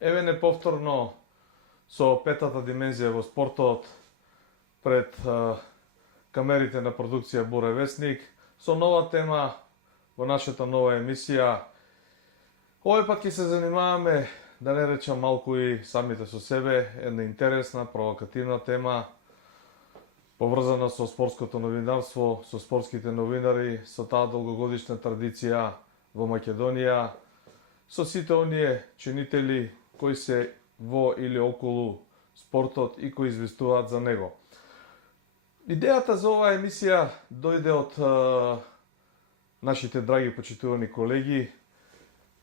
Еве неповторно со петата димензија во спортот пред камерите на продукција Буре Весник со нова тема во нашата нова емисија. Овој пат ќе се занимаваме, да не речам малку и самите со себе, една интересна, провокативна тема поврзана со спортското новинарство, со спортските новинари, со таа долгогодишна традиција во Македонија, со сите оние чинители кои се во или околу спортот и кои известуваат за него. Идејата за оваа емисија дојде од нашите драги почитувани колеги,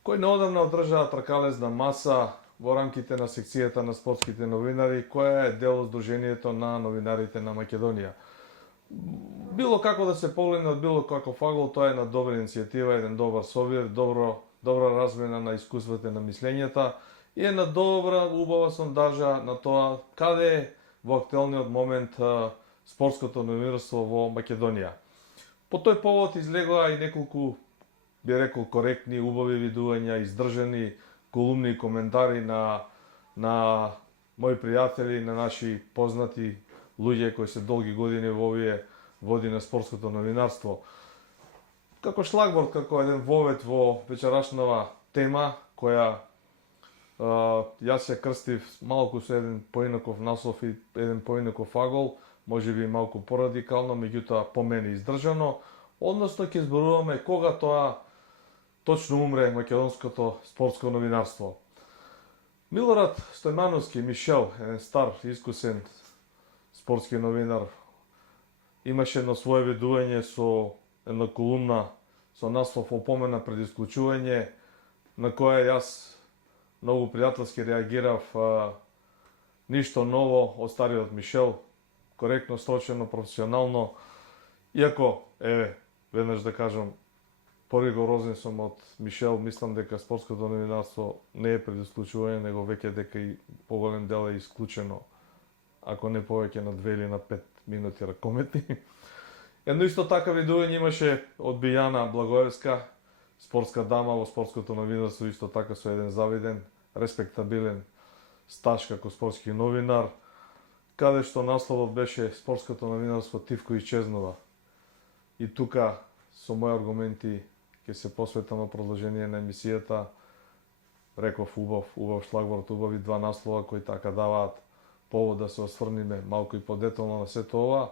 кои неодамна одржаа тркалезна маса во рамките на секцијата на спортските новинари, која е дел од Сдруженијето на новинарите на Македонија. Било како да се погледне од било каков агол, тоа е една добра иницијатива, еден добар совир, добра размена на искуствата на мислењата и една добра, убава сондажа на тоа каде е во актуелниот момент спортското новинарство во Македонија. По тој повод излегоа и неколку, би рекол, коректни, убави видувања, издржани колумни и коментари на мои пријатели, на наши познати луѓе кои се долги години во овие води на спортското новинарство. Како шлагворд, како еден вовет во вечерашнава тема, која јас ја крстив малку со еден поинаков наслов и еден поинаков агол, може би малку порадикално, меѓутоа по мене издржано, односно ќе зборуваме кога тоа точно умре македонското спортско новинарство. Милорад Стојмановски, Мишел, еден стар, искусен спортски новинар, имаше едно свое видување со една колумна со наслов "Опомена пред исклучување", на која јас многу пријателски реагирав. Ништо ново од стариот Мишел, коректно, строчено, професионално, иако, веднаш да кажам, поригорозен сум од Мишел, мислам дека спортското новинарство не е пред исклучување, него веќе дека и поголем дел е исклучено, ако не повеќе на 2 или на 5 минути ракометни. Едно исто така видување имаше од Бијана Благоевска, спортска дама во спортското новинарство, исто така со еден завиден, респектабилен стаж како спортски новинар, каде што насловот беше "Спортското новинарство тивко исчезнува". И тука со мои аргументи ќе се посветам на продолжение на емисијата. Реков убав шлагворд, убави два наслова кои така даваат повод да се осврниме малку и подетално на сето ова.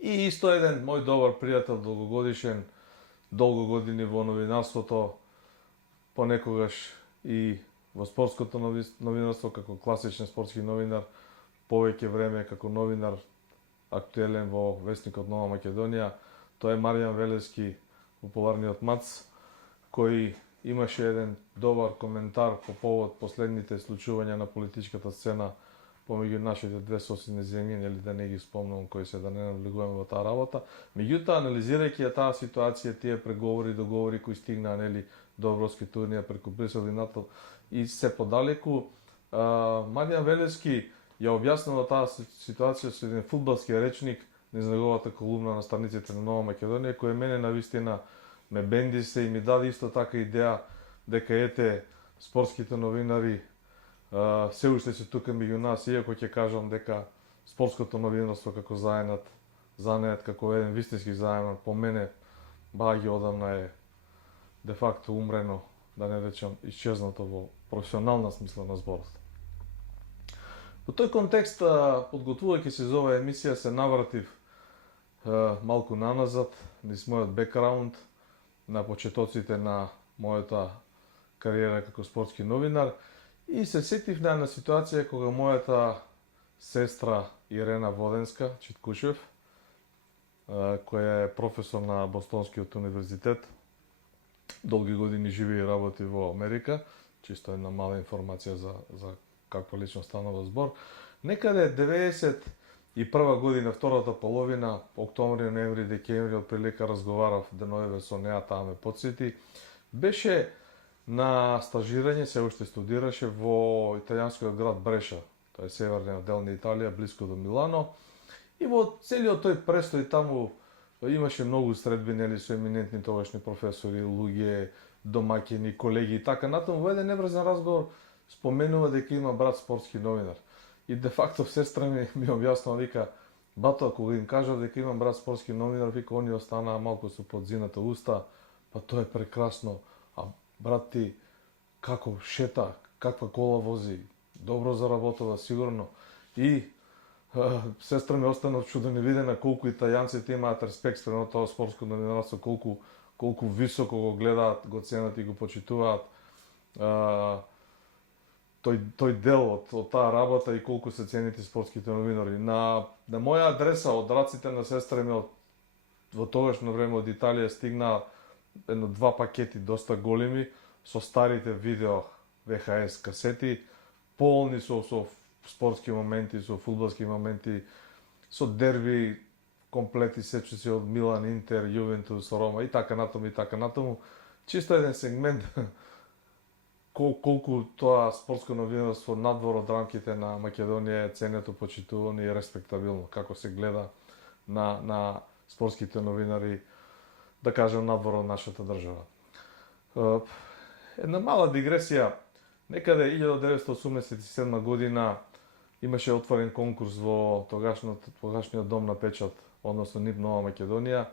И исто еден мој добар пријател, долгогодишен, долго години во новинарството, понекогаш и во спортското новинарство како класичен спортски новинар, повеќе време како новинар актуелен во Весникот Нова Македонија. Тоа е Маријан Велевски, популарниот мац, кој имаше еден добар коментар по повод последните случувања на политичката сцена помеѓу нашите две соседни земји, нели да не ги спомнам кои се, да не навлегуваме во таа работа. Меѓутоа, анализирајќи ја таа ситуација, тие преговори, договори кои стигнаа, нели, до Европската унија преку Брисел и НАТО и се подалеку, Маријан Велевски ја објаснува таа ситуација со еден фудбалски речник низ неговата колумна на страниците на Нова Македонија, кој мене навистина ме бенди се и ми даде исто така идеја дека спортските новинари се уште се тука меѓу нас, иако ќе кажам дека спортското новинарство како занаат како еден вистински заеден, по мене баги одамна е де факто умрено, да не речам исчезнато во професионална смисла на зборот. Во тој контекст, подготвувајќи се за оваа емисија, се навратив малку наназад, низ мојот бекграунд, на почетоците на мојата кариера како спортски новинар, и се сетив на една ситуација кога мојата сестра Ирена Воденска Читкушев, која е професор на Бостонскиот универзитет, долги години живее и работи во Америка, чисто една мала информација за каква лично станува збор. Некаде 91 година, втората половина, октомври, ноември, декември, од прилика разговарав деновиве со неа, таа ме потсети. Беше на стажирање, се уште студираше во италијанскиот град Бреша, тоа е северниот дел на Италија, блиску до Милано. И во целиот тој престој таму имаше многу средби, со еминентни тогашни професори, луѓе, домаќини, колеги и така натаму. Во еден неврзан разговор споменува дека има брат спортски новинар. И де факто сестра ми објаснува, вика, бато, кога им кажав дека имам брат спортски новинар, вика, они останаа малку со подзината уста, па тоа е прекрасно, а брат ти како шета, каква кола вози, добро заработува сигурно. И сестра ми остана чудо невидена колку италијанците имаат респект спрема тоа спортско новинарство, колку високо го гледаат, го ценат и го почитуваат тој дел од таа работа и колку се цените спортските новинари. На моја адреса од раците на сестра ми во тогашно време од Италија стигна едно 2 пакети доста големи со старите видео ВХС касети, полни со спортски моменти, со фудбалски моменти, со дерби, комплети сечуци од Милан, Интер, Јувентус, Рома и така натаму. Чисто еден сегмент колку тоа спортско новинарство надвор од рамките на Македонија е ценето, почитувано и респектабилно, како се гледа на спортските новинари, да кажем, надвор од нашата држава. Една мала дигресија, некаде 1987 година имаше отворен конкурс во тогашниот дом на печат, односно НИП Нова Македонија,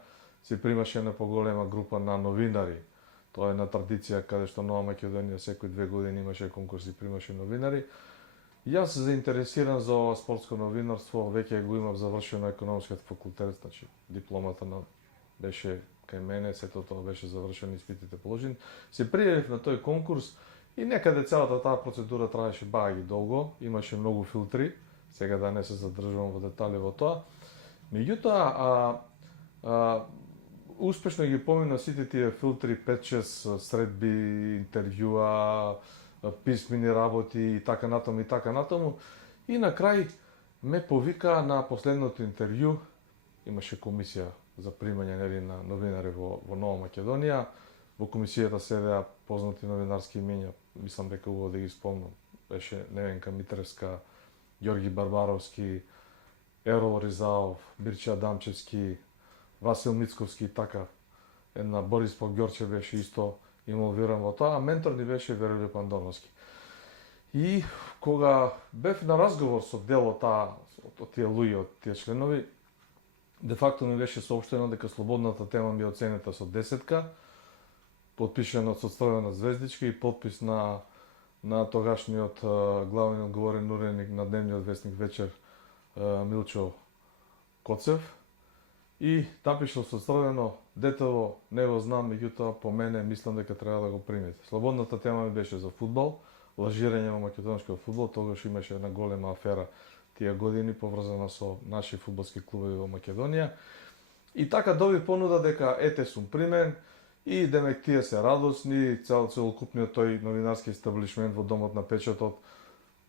се примаше на поголема група на новинари. Тоа е на традиција каде што Нова Македонија секои 2 години имаше конкурс и примаше новинари. Јас заинтересиран за ова спортско новинарство, веќе го имав завршено економскиот факултет, значи дипломата беше кај мене, сето тоа беше завршено, испитите положени. Се пријавив на тој конкурс и некаде целата таа процедура траеше баги долго, имаше многу филтри, сега да не се задржувам во детали во тоа. Меѓутоа, успешно ги помина сите тие филтри, 5-6 средби, интервјуа, писмени работи и така натаму. И на крај ме повика на последното интервју, имаше комисија за примање на новинари во Нова Македонија. Во комисијата седеа познати новинарски имења, мислам дека убаво да ги спомнам. Беше Невенка Митревска, Ѓорги Барбаровски, Ерол Ризаов, Мирча Адамчевски, Васил Мицковски и така. Една Борис Погјорче беше исто инволвиран во тоа, а ментор ни беше Веролиј Пандоновски. И кога бев на разговор со дел од тие луѓе, од тие членови, де факто ми беше соопштено дека слободната тема ми е оценета со 10, подпишено со црвена звездичка и подпис на тогашниот главен одговорен уредник на дневниот вестник Вечер Милчо Коцев. И напишал со црвено: детево, не го знам, меѓутоа по мене мислам дека треба да го примете. Слободната тема ми беше за фудбал, лажирање во македонскиот фудбал, тогаш имаше една голема афера тие години поврзана со наши фудбалски клубови во Македонија. И така доби понуда дека ете сум примен и демек тие се радосни, целокупниот тој новинарски естаблишмент во домот на печатот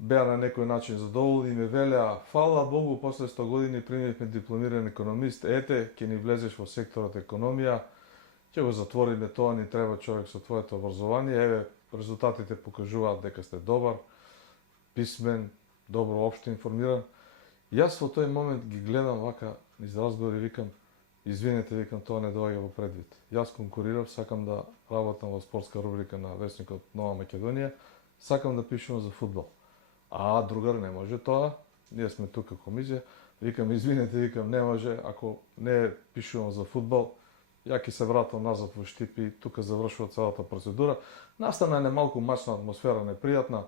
беа на некој начин задоволни и ме велеа: фала Богу, после 100 години примивме дипломиран економист, ете, ќе ни влезеш во секторот економија, ќе го затвориме тоа, ни треба човек со твоето образование, еве, резултатите покажуваат дека сте добар, писмен, добро општо информиран. Јас во тој момент ги гледам вака низ разговор и викам: извинете, викам, тоа не доаѓа во предвид. Јас конкурирав, сакам да работам во спортска рубрика на вестникот Нова Македонија, сакам да пишувам за фудбал. А другар не може тоа, ние сме тука комисија, викам: извинете, викам, не може, ако не пишувам за фудбал, ја ќе се вратам назад во Штип и тука завршува целата процедура. Настана не малку мачна атмосфера, непријатна,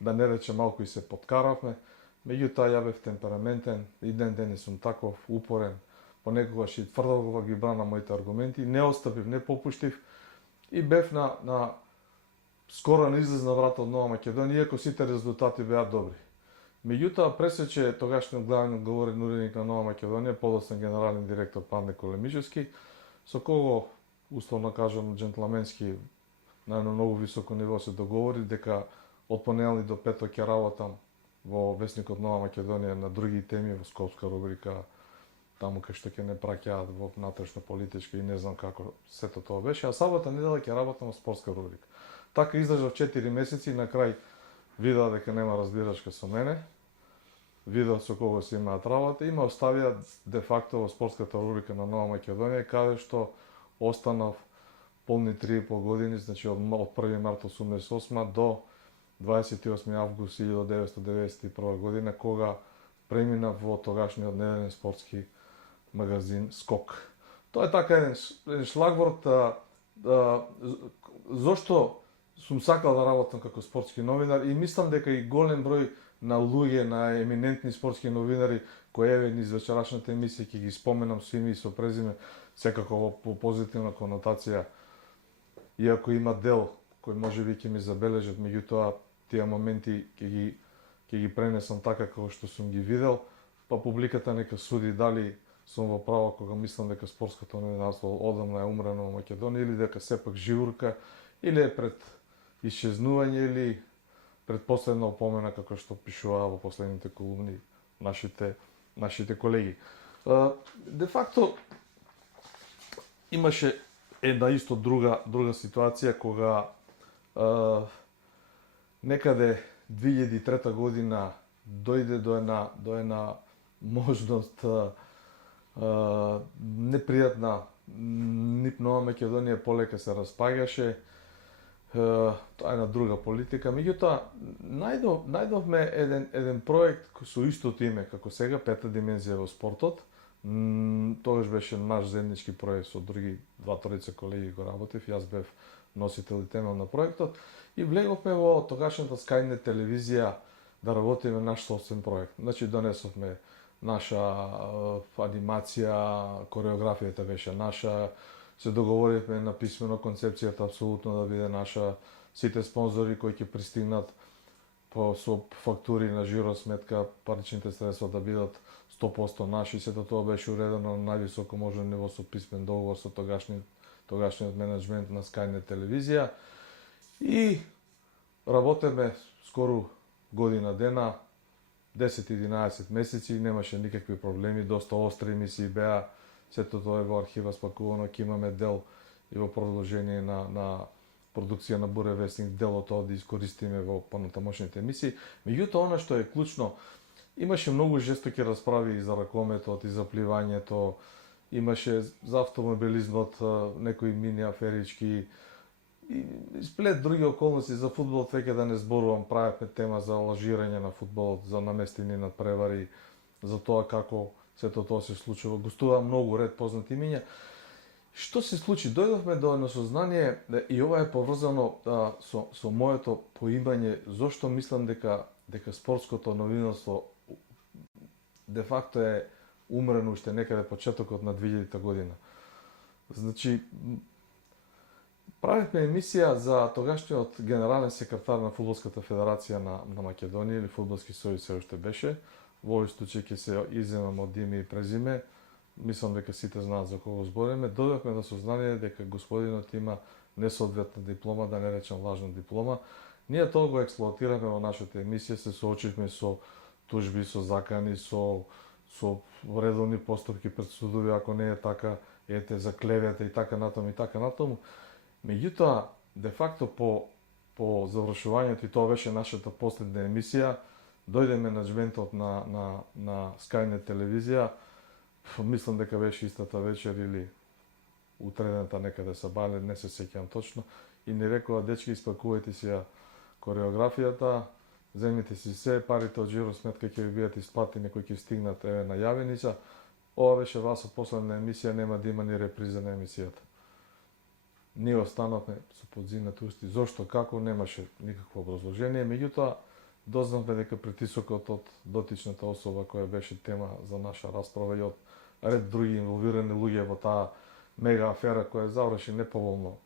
да не рече малку и се подкаравме, меѓутоа ја бев темпераментен, и ден сум таков, упорен, понекогаш и тврдо ги бранам моите аргументи, не отстапив, не попуштив и бев на скоро на излез на врата од Нова Македонија, иако сите резултати беа добри. Меѓутоа пресече тогашниот главен одговорен уредник на Нова Македонија, подоцна генерален директор Панде Колемишевски, со кого, условно кажам, джентлменски, на едно многу високо ниво се договори дека од понеделник до петок ќе работам во вестникот Нова Македонија на други теми, во скопска рубрика, таму кај што ќе не праќаат во внатрешно политички и не знам како сето тоа беше, а сабота недела ќе работам во спортска рубрика. Така издржав 4 месеци и на крај видеа дека нема разбирачка со мене, видеа со кого се имаат работа и ме оставија де факто во спортската рубрика на Нова Македонија, каде што останав полни 3,5 години, значи од 1. март 1988 до 28 август 1991 година, кога преминав во тогашниот неделен спортски магазин Скок. Тоа е така еден шлагворд зошто сум сакал да работам како спортски новинар и мислам дека и голем број на луѓе, на еминентни спортски новинари кои еве низ вечерашната емисија ќе ги споменам со име и со презиме, секако во позитивна конотација, иако има дел кој можеби ќе ми забележат, меѓутоа тие моменти ќе ги пренесам така како што сум ги видел, па публиката нека суди дали сум во право кога мислам дека спортското новинарство одамна е умрено во Македонија или дека сепак живурка, или е пред исчезнување, или пред последна опомена, како што пишуваа во последните колумни нашите колеги. Де факто имаше една исто друга ситуација кога некаде 2003 година дојде до една можност непријатна, НИП Нова Македонија полека се распаѓаше, тоа е една друга политика. Меѓутоа, најдовме еден проект со истото име, како сега, Пета димензија во спортот. Тогаш беше наш заеднички проект со други 2-3 колеги го работев, јас бев носител и темел на проектот, и влеговме во тогашната Скајнет телевизија да работиме наш собствен проект. Значи, донесовме наша анимација, кореографијата беше наша, се договоривме на писмено концепцијата апсолутно да биде наша, сите спонзори кои ќе пристигнат со фактури на жиросметка, паричните средства да бидат 100% наши, сето тоа беше уредено на највисоко можно ниво со писмен договор со тогашниот менеджмент на Скајнет телевизија, и работеме скоро година дена, 10-11 месеци, немаше никакви проблеми, доста остри емисии беа, сето тоа е во архива спакувано, ќе имаме дел и во продолжение на продукција на Буре вестник, дел од тоа да искористиме во понатамошните емисии. Меѓутоа, она што е клучно, имаше многу жестоки расправи и за ракометот, и за пливањето, имаше за автомобилизмот, некои мини аферички, и сплет други околности. За фудбалот веќе да не зборувам, правевме тема за лажирање на фудбалот, за наместини над превари, за тоа како сето тоа се случува. Гостува многу ред познати имиња. Што се случи? Дојдовме до едно сознание, и ова е поврзано со моето поимање, зошто мислам дека спортското новинарство де факто е умрено уште некаде почетокот на 2000 година. Значи, правевме емисија за тогашниот генерален секретар на Фудбалската федерација на Македонија, или Фудбалски сојуз се уште беше. Во овој случај ќе се иземам од име и презиме. Мислам дека сите знаат за кого збориме. Дојдовме до сознание дека господинот има несоодветна диплома, да не речем лажна диплома. Ние тоа го експлоатираме во нашата емисија, се соочивме со тужби, со закани, со редовни постапки пред судови, ако не е така, ете, за клевета и така натаму. Меѓутоа, де факто по завршувањето, и тоа беше нашата последна емисија, дојде менеджментот на Скајнет телевизија, мислам дека беше истата вечер или утредната некаде са бале, не се сеќавам точно, и ни рекоа: дечки, испакувајте си ја кореографијата, земите си се, парите од жиросметка ќе ви бидат исплатени кои ќе стигнат еве на јавеница. Ова беше ваша последна емисија, нема да има ни реприза на емисијата. Ние останавме со подзинати усти. Зошто, како, немаше никакво образложение, меѓутоа дознавме дека притисокот од дотичната особа која беше тема за наша расправа и од ред други инволвирани луѓе во таа мега афера која заврши неповолно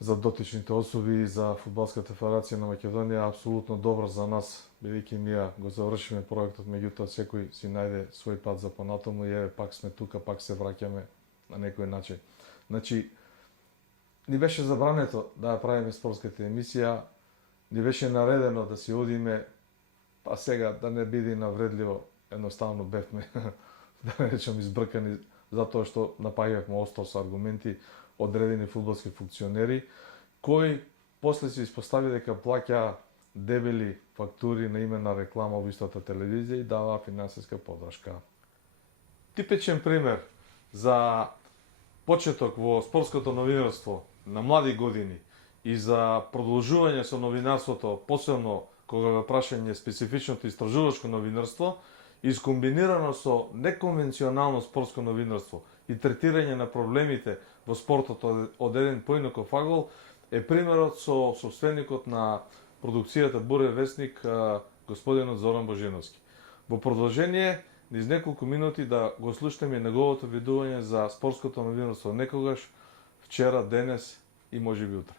за дотичните особи и за Фудбалската федерација на Македонија, апсолутно добро за нас, бидејќи ние го завршиме проектот, меѓутоа секој си најде свој пат за понатаму и еве пак сме тука, пак се враќаме на некој начин. Значи, ни беше забрането да ја правиме спортската емисија, ни беше наредено да си одиме, па сега да не биде навредливо, едноставно бевме, да не речем, избркани, затоа што напаѓавме остро со аргументи одредени фудбалски функционери, кои после се испостави дека плаќа дебели фактури на име на реклама во истата телевизија и дава финансиска подршка. Типичен пример за почеток во спортското новинарство на млади години и за продолжување со новинарството, посебно кога ве прашање специфичното истражувачко новинарство, искомбинирано со неконвенционално спортско новинарство и третирање на проблемите во спортот од еден поинаков агол, е примерот со собственикот на продукцијата Буре вестник, господинот Зоран Божиновски. Во продолжение, низ неколку минути да го слушнеме неговото видување за спортското новинарство некогаш, вчера, денес и можеби утре.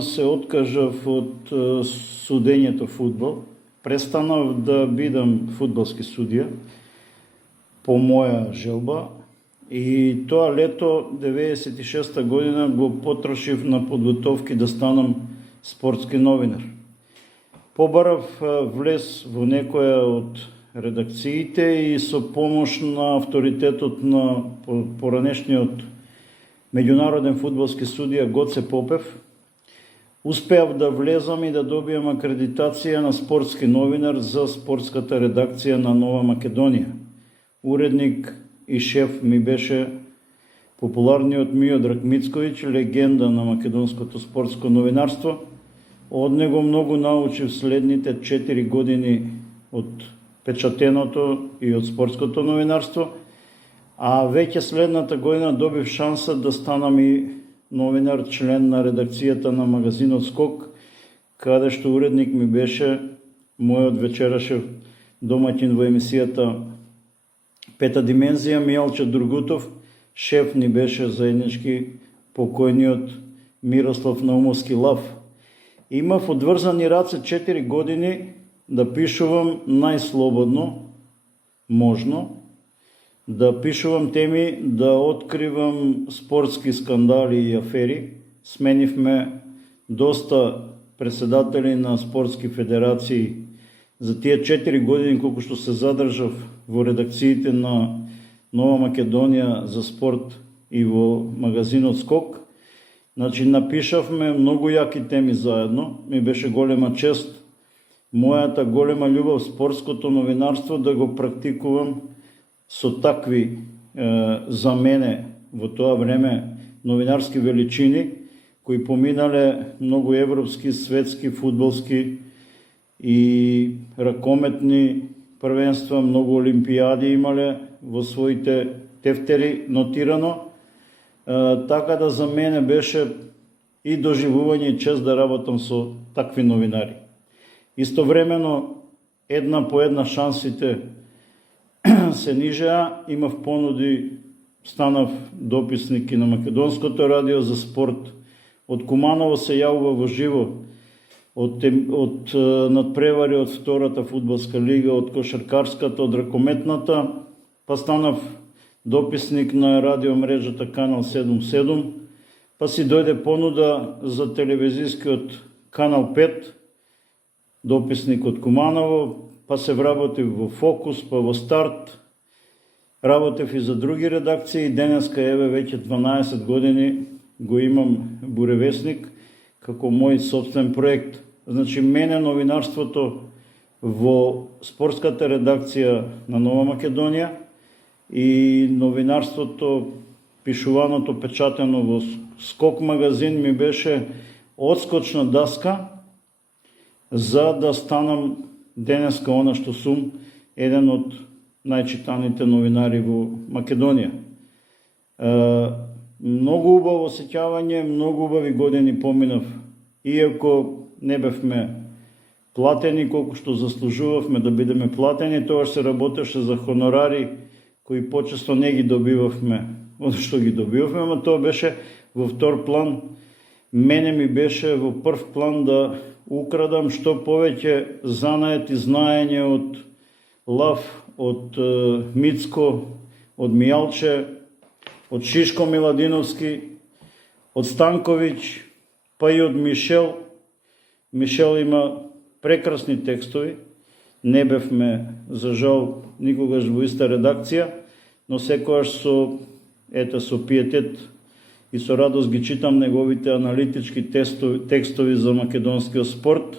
Се откажав од судењето фудбал. Престанав да бидам фудбалски судија по моја желба и тоа лето 96 година го потрошив на подготовки да станам спортски новинар. Побарав влез во некоја од редакциите и со помош на авторитетот на поранешниот меѓународен фудбалски судија Гоце Попев, успеав да влезам и да добијам акредитација на спортски новинар за спортската редакција на Нова Македонија. Уредник и шеф ми беше популарниот Миодраг Мицковиќ, легенда на македонското спортско новинарство. Од него многу научив следните 4 години од печатеното и од спортското новинарство, а веќе следната година добив шанса да станам и новинар, член на редакцијата на магазинот Скок, каде што уредник ми беше мојот вечерашев домаќин во емисијата Пета димензија Мијалче Другутов, шеф ни беше заеднички покојниот Мирослав Наумовски Лав. Имав одврзани раце 4 години да пишувам најслободно можно, да пишувам теми, да откривам спортски скандали и афери. Сменивме доста председатели на спортски федерации за тие 4 години колку што се задржав во редакциите на Нова Македонија за спорт и во магазинот Скок. Значи, напишавме многу јаки теми заедно. Ми беше голема чест, мојата голема љубов спортското новинарство да го практикувам со такви за мене во тоа време новинарски величини, кои поминале многу европски, светски, фудбалски и ракометни првенства, многу олимпијади имале во своите тефтери нотирано. Така да за мене беше и доживување и чест да работам со такви новинари. Истовремено, една по една шансите се нижеа, имав понуди, станав дописник и на Македонското радио за спорт. Од Куманово се јавува во живо, од надпревари од втората фудбалска лига, од кошаркарската, од ракометната, па станав дописник на радиомрежата Канал 77, па си дојде понуда за телевизискиот Канал 5, дописник од Куманово, па се вработив во Фокус, па во Старт, работев и за други редакции, денеска еве веќе 12 години го имам Буревесник како мој собствен проект. Значи, мене новинарството во спортската редакција на Нова Македонија и новинарството, пишуваното, печатено во Скок магазин ми беше одскочна даска за да станам денеска она што сум, еден од најчитаните новинари во Македонија. Многу убаво осеќавање, многу убави години поминав, иако не бевме платени колку што заслужувавме да бидеме платени, тоа се работеше за хонорари кои почесто не ги добивавме, што ги добивавме, ама тоа беше во втор план. Мене ми беше во прв план да украдам што повеќе знает и знаење од Лав, од Мицко, од Мијалче, од Шишко Миладиновски, од Станковиќ, па и од Мишел. Мишел има прекрасни текстови. Не бевме, за жал, никогаш во иста редакција, но секогаш со пиетет и со радост ги читам неговите аналитички текстови за македонскиот спорт.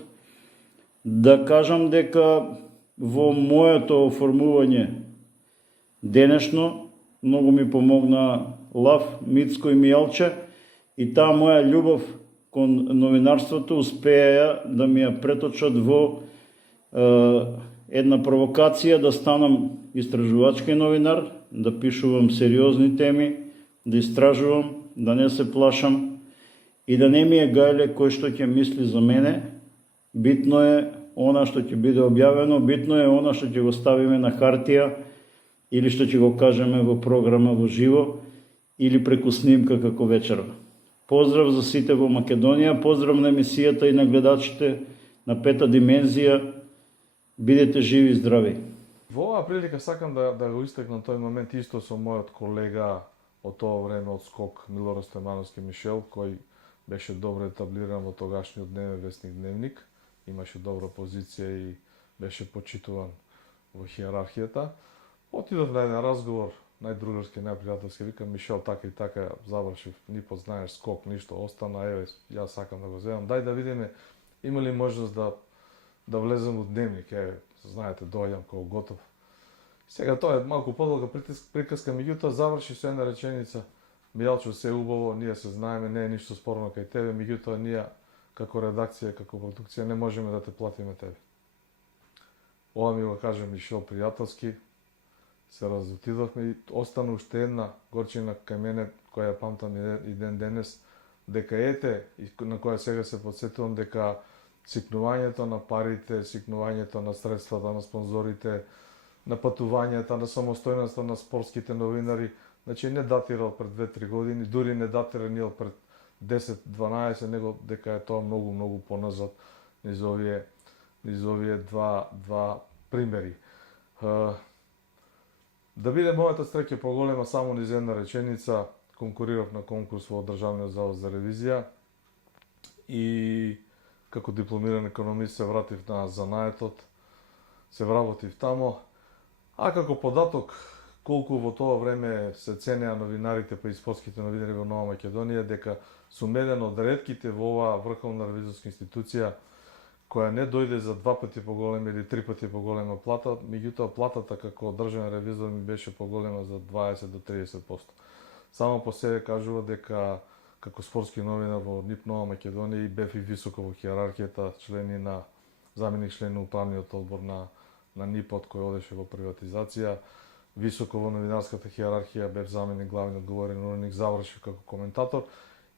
Да кажам дека во моето оформување денешно многу ми помогна Лав, Мицко и Мијалче и таа моја љубов кон новинарството успеа да ми ја преточат во една провокација да станам истражувачки новинар, да пишувам сериозни теми, да истражувам, да не се плашам и да не ми е гајле кој што ќе мисли за мене. Битно е она што ќе биде објавено, битно е она што ќе го ставиме на хартија или што ќе го кажеме во програма во живо или преку снимка како вечера. Поздрав за сите во Македонија, поздрав на емисијата и на гледачите на Пета димензија. Бидете живи и здрави. Во оваа прилика сакам да го истакнам тој момент исто со мојот колега од тоа време од Скок, Милорад Стемановски Мишел, кој беше добро етаблиран во тогашниот дневен вестник Дневник, имаше добра позиција и беше почитуван во хиерархијата. Отидов на еден разговор, најдругарски, најпријателски, викам Мишел, така и така завршив, ни познаеш Скок, ништо, остана, еве, јас сакам да го земам, дај да видиме има ли можност да влезем во Дневник, знаете, доаѓам како готов. Сега тоа е малку подолга приказка, меѓутоа заврши со една реченица: Мијалчо, се убаво, ние се знаеме, не е ништо спорно кај тебе, меѓутоа ние како редакција, како продукција не можеме да те платиме тебе. Ова ми го кажа Мишел пријателски, се разотидовме и остана уште една горчина кај мене, која ја памтам и ден денес, дека ете, на која сега се подсетувам, дека сикнувањето на парите, сикнувањето на средствата на спонзорите, на патувањата, на самостојноста на спортските новинари, значи не датира од пред 2-3 години, дури не датира ни од пред 10-12, него дека е тоа многу поназад низ овие два примери. Да биде мојата среќа поголема само низ една реченица, конкурирав на конкурс во Државниот завод за ревизија и како дипломиран економист се вратив на занаетот, се вработив тамо, а како податок колку во тоа време се ценеа новинарите па и спортските новинари во Нова Македонија, дека сум еден од ретките во оваа врховна ревизорска институција која не дојде за 2 пати поголема или 3 пати поголема плата, меѓутоа платата како државен ревизор ми беше поголема за 20 до 30%. Само по себе кажува дека како спортски новинар во НИП Нова Македонија и бев и високо во хиерархијата, заменик член на управниот одбор на НИП-от кој одеше во приватизација, високо во новинарската хиерархија, бев заменик главен одговорен уредник, завршив како коментатор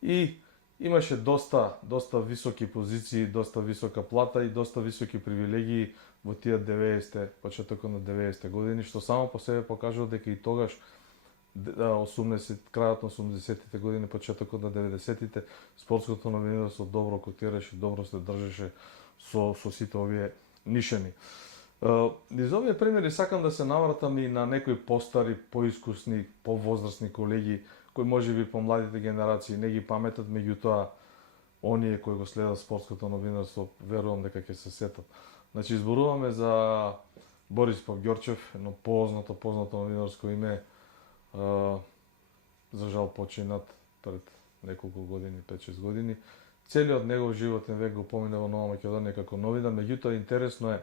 и имаше доста високи позиции, доста висока плата и доста високи привилегии во тие 90-те, почетокот на 90-те години, што само по себе покажува дека и тогаш крајот на 80-тите години, почетокот на 90-тите, спортското новинарство добро котираше, добро се држеше со сите овие нишани. Низ овие примери сакам да се навратам и на некои постари, поискусни, повозрастни колеги, кои можеби по младите генерации не ги паметат, меѓутоа оние кои го следат спортското новинарство, верувам дека ќе се сетат. Значи, изборуваме за Борис Павѓорчев, едно познато новинарско име, за жал починат пред неколку години, 5-6 години. Целиот негов животен век го помина во Нова Македонија како новинар, меѓутоа интересно е,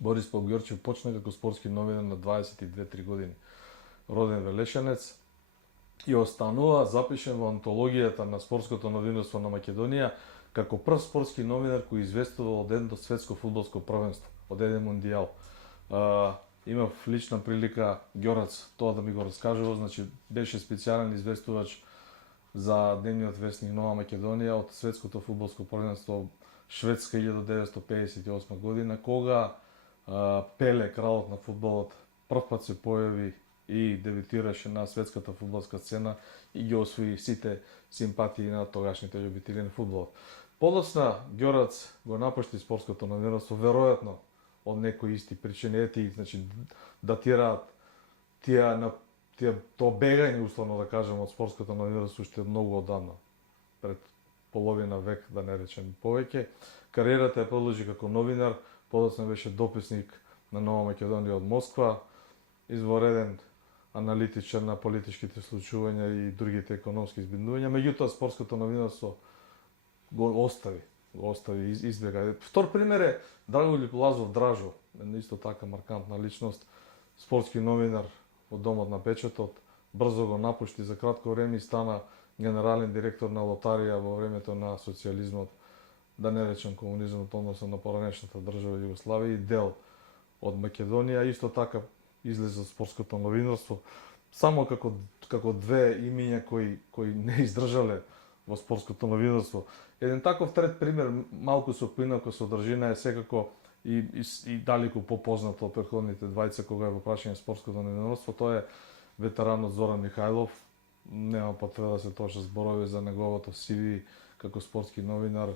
Борис Павѓорчев почна како спортски новинар на 22-3 години. Роден Велешенец и останува запишен во антологијата на спортското новинарство на Македонија како прв спортски новинар кој известува од едно светско фудбалско првенство, од еден мундијал. Имав лична прилика Ѓорац тоа да ми го раскажува, значи беше специјален известувач за дневниот вестник Нова Македонија од светското фудбалско првенство Шведска 1958 година, кога Пеле, кралот на фудбалот, прв пат се појави и дебютираше на светската фудбалска сцена и ги освои сите симпатии на тогашните љубители на фудбалот. Подоцна Ѓорац го напушти спортското новинарство, веројатно од некои исти причини, значи датираат тоа бегање, условно да кажем, од спортското новинарство уште многу одамна, пред половина век, да не речем повеќе. Кариерата ја продолжи како новинар, подоцна беше дописник на Нова Македонија од Москва, извореден аналитичар на политичките случувања и другите економски избиднувања, меѓутоа спортското новинарство го остави, избега. Втор пример е Драголип Лазов Дражо, исто така маркантна личност, спортски новинар во домот на печатот, брзо го напушти за кратко време и стана генерален директор на лотарија во времето на социјализмот, да не речем комунизмот, односно на поранешната држава Југославија, и дел од Македонија. Исто така излезе спортското новинарство, само како две имиња кои не издржале во спортското новинарство. Еден таков трет пример, малку со поинако содржина, е секако и далеку попознат од претходните двајца кога е во прашање спортското новинарство. Тоа е ветеранот Зоран Михајлов. Нема потреба да се трошат зборови за неговото CV како спортски новинар,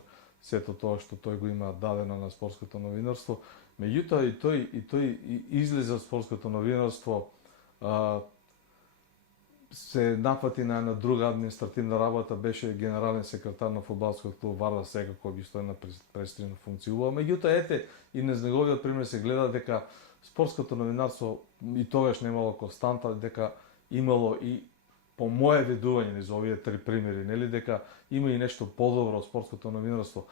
сето тоа што тој го има дадено на спортското новинарство. Меѓутоа и тој излезе од спортското новинарство, се нафати на една друга административна работа, беше генерален секретар на фудбалскиот клуб Вардар, секако би стои на престижна функцијува. Меѓутоа, ете, и низ неговиот пример се гледа дека спортското новинарство и тогаш немало константа, дека имало и, по мое видување низ овие три примери, нели, дека има и нешто подобро од спортското новинарство.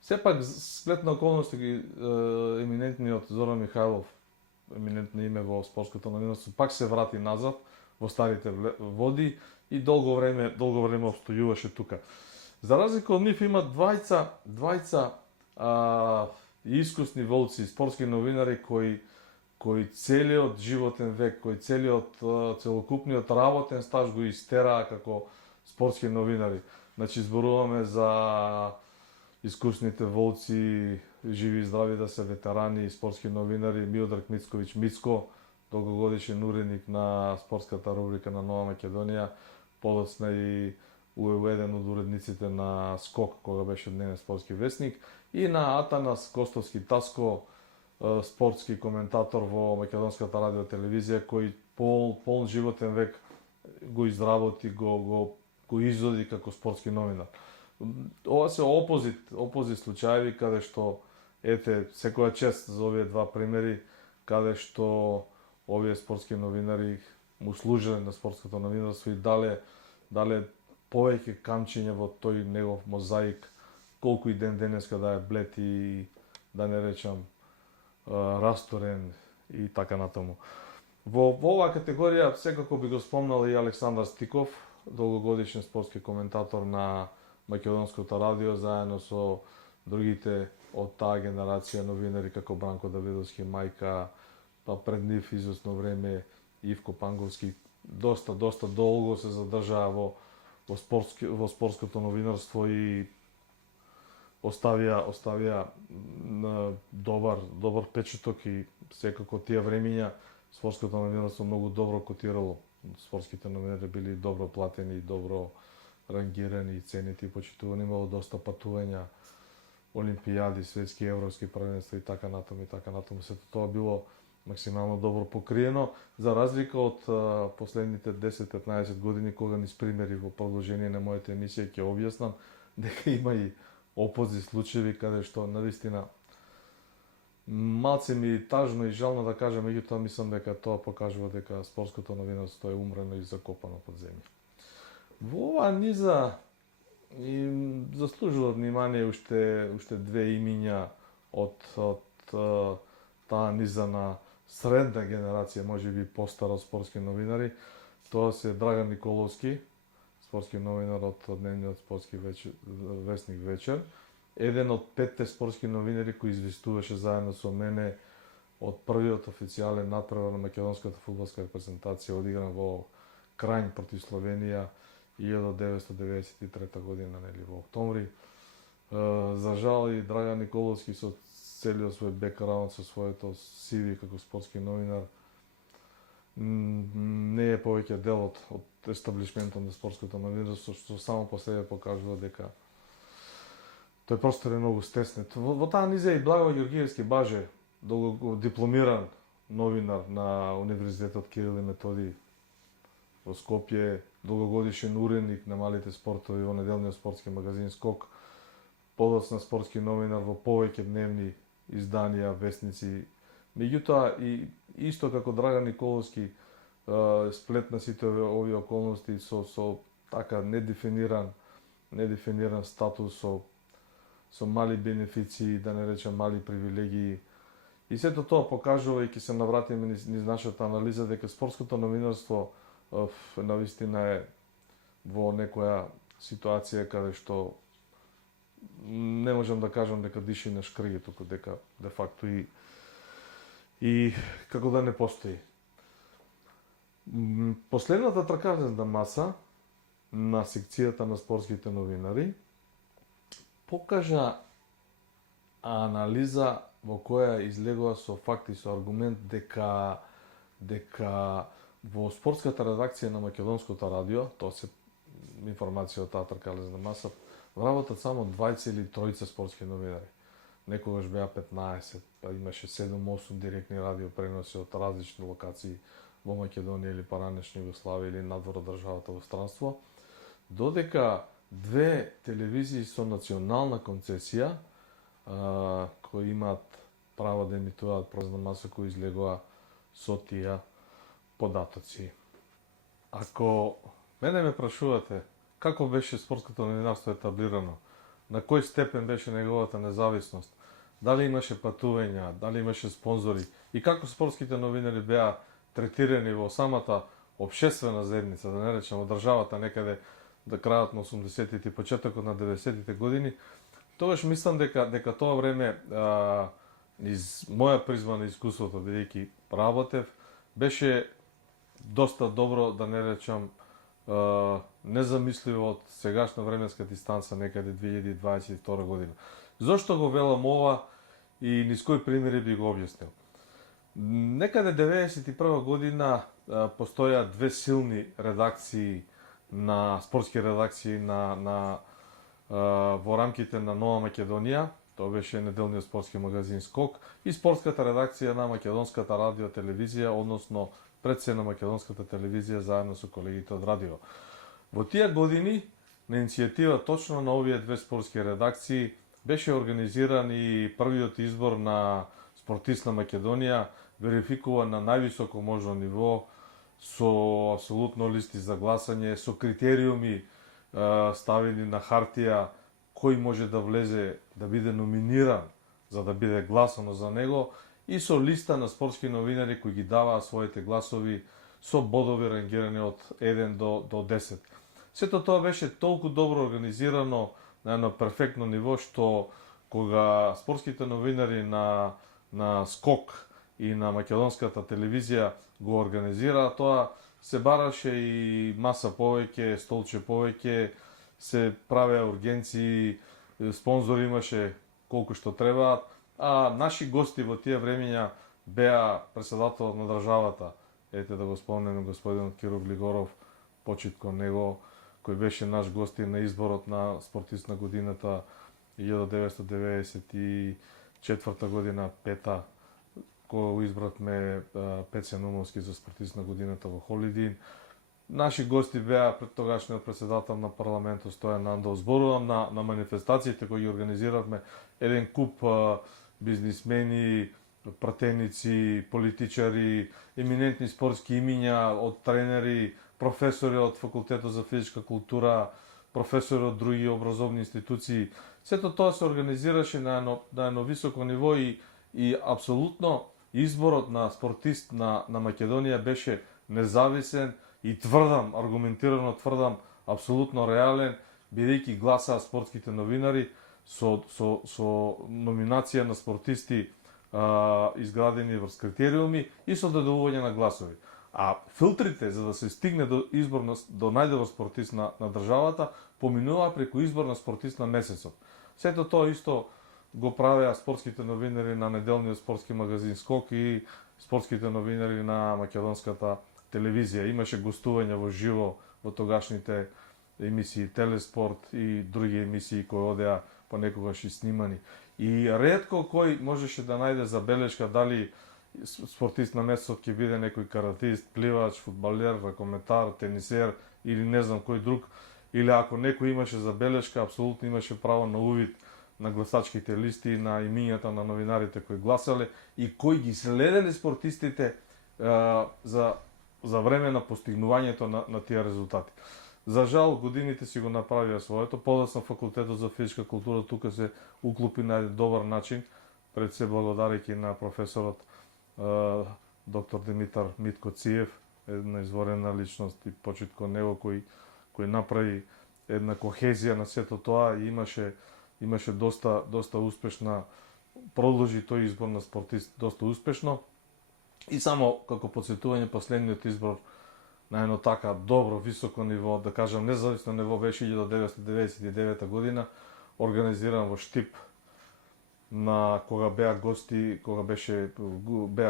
Сепак, сплет на околности, еминентниот Зоран Михајлов, еминентно име во спортското новинарство, пак се врати назад во старите води и долго време обстојуваше тука. За разлика од нив има двајца искусни волци, спортски новинари кои целиот животен век, кои целокупниот работен стаж го истераа како спортски новинари. Значи, зборуваме за искусните волци, живи и здрави да се ветерани и спортски новинари, Миодраг Мицковиќ Мицко, долгогодишен уредник на спортската рубрика на Нова Македонија, подоцна и еден од уредниците на Скок, кога беше дневен спортски весник, и на Атанас Костовски Таско, спортски коментатор во Македонската радиотелевизија, кој полн животен век го изработи, го изоди како спортски новинар. Ова се опозит случаеви каде што, ете, секоја чест за овие два примери, каде што овие спортски новинари му служиле на спортското новинарство и дале повеќе камчиња во тој негов мозаик, колку и денеска да е блед и, да не речам, расторен и така натаму. Во оваа категорија секако би го спомнал и Александар Стиков, долгогодишен спортски коментатор на Македонското радио, заедно со другите од таа генерација новинари како Бранко Давидовски, Мајка, па пред нив известно време Ивко Панговски, доста долго се задржаа во спортското новинарство и оставија добар печаток, и секако тие времиња спортското новинарство многу добро котирало. Спортските новинари били добро платени, добро рангирани, ценети и почитувани, имало доста патувања, олимпијади, светски, европски првенства и така натаму. Сето тоа било максимално добро покриено, за разлика од последните 10-15 години, кога низ примери во продолжение на мојата емисија ќе објаснам дека има и опозит случаи каде што навистина малце ми тажно и жално да кажам, меѓутоа мислам дека тоа покажува дека спортското новинарство е умрено и закопано под земја. Во оваа низа и заслужува внимание уште две имиња од таа низа на средна генерација, можеби постара од спортски новинари. Тоа се Драган Николовски, спортски новинар од дневниот спортски весник Вечер, еден од 5 спортски новинари кои известуваше заедно со мене од првиот официјален натпревар на македонската фудбалска репрезентација, одигран во Крајн против Словенија 1993 година, нели, во октомври. За жал и Драган Николовски со целиот свој бекграунд, со своето CV како спортски новинар, не е повеќе дел од естаблишментот на спортското новинарство, што само по себе покажува дека тој простор е многу стеснет. Во таа низа и Благо Ѓоргиевски Баже, дипломиран новинар на Универзитетот Кирил и Методи во Скопје, долгогодишен уредник на малите спортови во неделниот спортски магазин Скок, подоцна спортски новинар во повеќе дневни изданија, вестници. Меѓутоа, и исто како Драган Николовски, сплетна сите овие околности со така недефиниран статус, со мали бенефиции, да не речем мали привилегии. И сето тоа покажува, и ќе се навратиме низ нашата анализа, дека спортското новинарство навистина е во некоја ситуација каде што не можам да кажам дека диши на шкрги, туку дека де факто и како да не постои. Последната тркалезна маса на секцијата на спортските новинари покажа анализа во која излегува со факти, со аргумент дека во спортската редакција на Македонското радио, тоа се информација од таа тркалезна маса, вработат само 20 или 30 спортски новинари. Некогаш беа 15, па имаше 7-8 директни радио преноси од различни локации во Македонија или поранешна Југославија или надвор од државата во странство, додека две телевизии со национална концесија кои имаат право да емитуваат прозна маса кои излегува со тие податоци. Ако мене ме прашувате како беше спортското новинарство етаблирано, на кој степен беше неговата независност, дали имаше патувања, дали имаше спонзори и како спортските новинари беа третирани во самата општествена заедница, да не речеме државата некаде до крајот на 80-тите и почетокот на 90-тите години, тогаш мислам дека тоа време из моја призма на искуството, бидејќи работев, беше доста добро, да не речам незамисливо од сегашна временска дистанца некаде 2022 година. Зошто го велам ова и низ кои примери би го објаснил? Некаде 91 година постоја две силни редакции на спортски редакции во рамките на Нова Македонија. Тоа беше неделниот спортски магазин Скок и спортската редакција на Македонската радио телевизија, односно пред се на Македонската телевизија заедно со колегите од радио. Во тие години, на иницијатива точно на овие две спортски редакции, беше организиран и првиот избор на спортист на Македонија, верификуван на највисоко можно ниво, со апсолутно листи за гласање, со критериуми ставени на хартија, кој може да влезе, да биде номиниран за да биде гласано за него, и со листа на спортски новинари кои ги даваа своите гласови со бодови рангирани од 1 до 10. Сето тоа беше толку добро организирано на едно перфектно ниво, што кога спортските новинари на Скок и на Македонската телевизија го организираа тоа, се бараше и маса повеќе, столче повеќе, се правеа ургенции, спонзори имаше колку што требаат, а наши гости во тие времења беа председателот на државата, ете да го спомнеме господин Киро Глигоров, почит кон него, кој беше наш гост на изборот на спортист на годината 1994 година, пета, кој избратме Пеце Нумовски за спортист на годината во Холидин. Наши гости беа пред тогашниот председател на парламентот Стојан Андов. Зборувам на манифестациите кои ги организиравме, еден куп бизнисмени, пратеници, политичари, еминентни спортски имиња, од тренери, професори од факултетот за физичка култура, професори од други образовни институции. Сето тоа се организираше на едно високо ниво и апсолутно изборот на спортист на Македонија беше независен и тврдам, аргументирано тврдам, апсолутно реален, бидејќи гласаа спортските новинари со номинација на спортисти изградени врз критериуми и со додавување на гласови. А филтрите за да се стигне до избор до најдобар спортист на државата поминува преку избор на спортист на месецот. Сето тоа исто го правеа спортските новинари на неделниот спортски магазин Скок и спортските новинари на Македонската телевизија. Имаше гостување во живо во тогашните емисии Телеспорт и други емисии кои одеа понекогаш и снимани. И ретко кој можеше да најде забелешка дали спортист на месецот ќе биде некој каратист, пливач, фудбалер, ракометар, тенисер или не знам кој друг. Или ако некој имаше забелешка, апсолутно имаше право на увид на гласачките листи, на имињата на новинарите кои гласале и кои ги следеле спортистите за време на постигнувањето на тие резултати. За жал, годините си го направија своето. Подоцна факултетот за физичка култура тука се уклопи на еден добар начин, пред се благодарејќи на професорот доктор Димитар Митко Циев, една изворена личност и почит кон него кој направи една кохезија на сето тоа и имаше доста успешна, продолжи тој избор на спортист доста успешно. И само како подсетување, последниот избор на едно така добро, високо ниво, да кажам независно ниво, беше 1999 година, организиран во Штип, на кога беа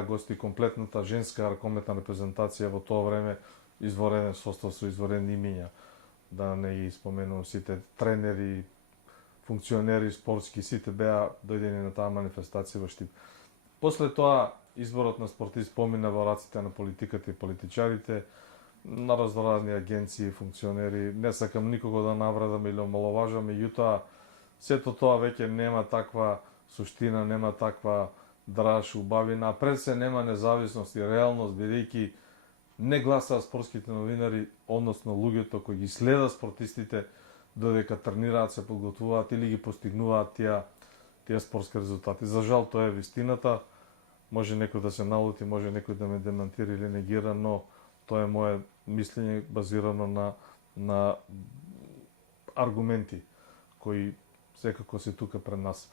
гости комплетната женска ракометна репрезентација во тоа време, извореден состав со изворени имиња, да не ги споменувам сите тренери, функционери спортски, сите беа дојдени на таа манифестација во Штип. После тоа изборот на спортист помина во раците на политиката и политичарите, на разноразни агенции, функционери. Не сакам никого да навредам или омаловажам, меѓутоа сето тоа веќе нема таква суштина, нема таква драж, убавина, а пред се нема независност и реалност, бидејќи не гласаат спортските новинари, односно луѓето кои ги следат спортистите, додека тренираат, се подготвуваат или ги постигнуваат тие спортски резултати. За жал, тоа е вистината. Може некој да се налути, може некој да ме демантира или негира, но тоа е мое мислење базирано на аргументи кои секако се тука пред нас.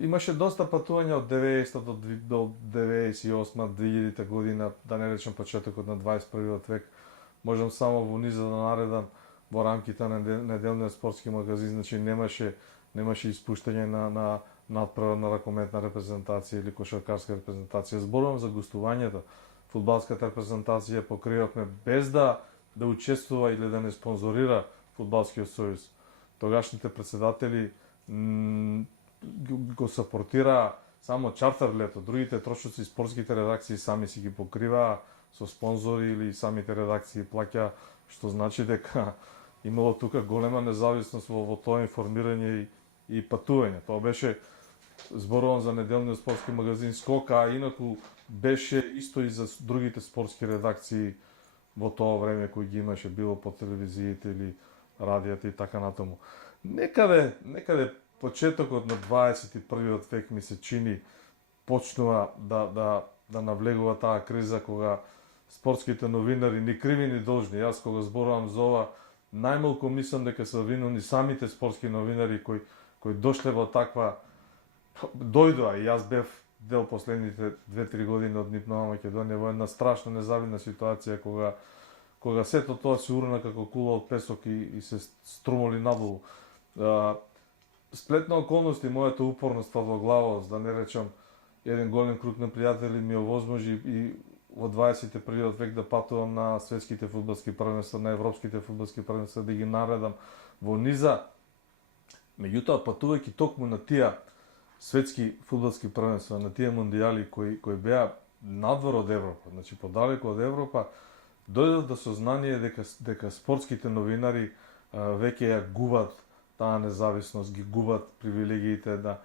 Имаше доста патувања од 90 до 98-2000 година, да не речем почетокот на 21 век. Можам само во низа да наредам во рамките на неделниот спортски магазин, значи немаше испуштање на надправа на ракометна репрезентација или кошаркарска репрезентација. Зборувам за гостувањето. Фудбалската репрезентација покривавме без да учествува или да не спонзорира Фудбалскиот сојуз. Тогашните председатели го сапортираа само чартер лето, другите трошоци спортските редакции сами си ги покриваа со спонзори или самите редакции плаќа, што значи дека имало тука голема независност во тоа информирање и патување. Тоа беше, зборувам за неделниот спортски магазин Скока, а инаку беше исто и за другите спортски редакции во тоа време кои ги имаше, било по телевизиите или радијата и така натаму. Некаде почетокот на 21 век ми се чини почнува да навлегува таа криза кога спортските новинари ни криви ни должни. Јас кога зборувам за ова, најмалку мислам дека се виновни самите спортски новинари кои дошле во таква, дојдоа и јас бев дел последните 2-3 години од НИП Нова Македонија во една страшно незавидна ситуација кога сето тоа се урна како кула од песок и се струмоли надолу. Сплет на околности, мојата упорност, тврдоглавост, да не речам, еден голем круг на пријатели ми овозможи и во 21 век да патувам на светските фудбалски првенства, на европските фудбалски првенства, да ги наредам во низа. Меѓутоа, патувајќи токму на тие светски фудбалски првенства, на тие мондијали кои беа надвор од Европа, значи подалеку од Европа, дојдов до сознание дека спортските новинари веќе ја губат таа независност, ги губат привилегиите да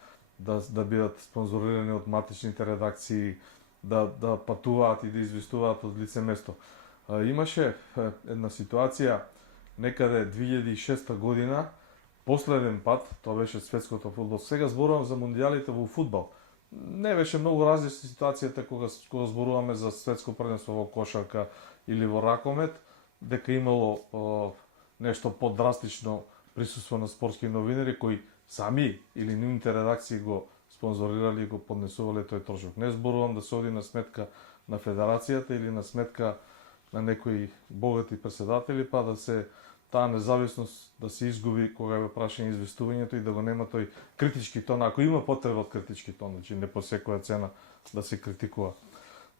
бидат спонзорирани од матичните редакции, да патуваат и да известуваат од лице место. Имаше една ситуација некаде 2006 година, последен пат, тоа беше светското фудбал. Сега зборувам за мондијалите во фудбал. Не беше многу различна ситуацијата кога зборуваме за светско првенство во кошарка или во ракомет, дека имало нешто подрастично присуство на спортски новинари кои сами или нивните редакции го спонзорирали и го поднесувале тој трошок. Не зборувам да се оди на сметка на федерацијата или на сметка на некои богати председатели, па да се таа независност да се изгуби кога е прашање известувањето и да го нема тој критички тон, ако има потреба од критички тон, значи не по секоја цена да се критикува.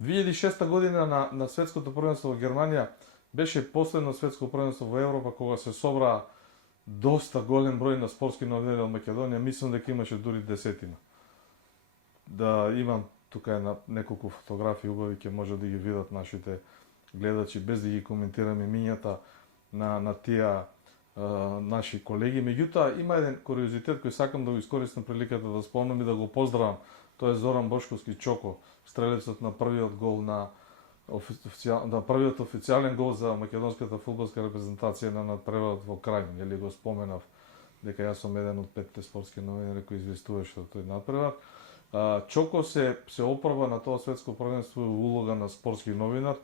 2006 година на светското првенство во Германија беше последно светско првенство во Европа кога се собраа доста голем број на спортски новинари од Македонија, мислам дека имаше дури десетина. Да имам тука неколку фотографии убави, ќе може да ги видат нашите гледачи без да ги коментирам имињата на тие наши колеги. Меѓутоа, има еден куриозитет кој сакам да го искористам приликата да спомнам и да го поздравам. Тоа е Зоран Бошковски Чоко, стрелецот на првиот гол на првиот официјален гол за македонската фудбалска репрезентација на надпреварот во Крајин. Или го споменав дека јас сум еден од 5 спортски новинари кои известуваше од тој надпревар. Чоко се опрва на тоа светско првенство улога на спортски новинар